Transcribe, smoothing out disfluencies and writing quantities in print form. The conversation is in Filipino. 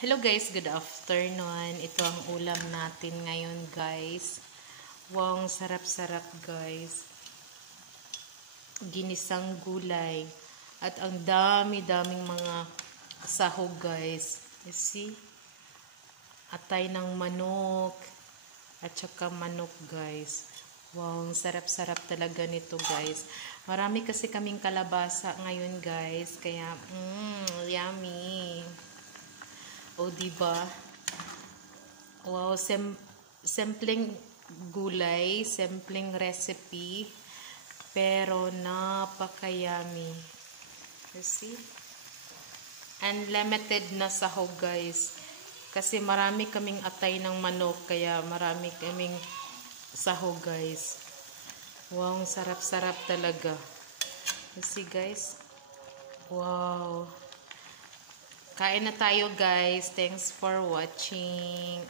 Hello guys, good afternoon. Ito ang ulam natin ngayon guys. Wow, sarap-sarap guys. Ginisang gulay. At ang dami-daming mga sahog guys. You see? Atay ng manok. At saka manok guys. Wow, sarap-sarap talaga nito guys. Marami kasi kaming kalabasa ngayon guys. Kaya, yummy. O, diba? Wow, simpleng gulay, simpleng recipe, pero napaka-yummy. You see? Unlimited na sahog, guys. Kasi marami kaming atay ng manok, kaya marami kaming sahog, guys. Wow, sarap-sarap talaga. You see, guys? Wow. Kain na tayo guys. Thanks for watching.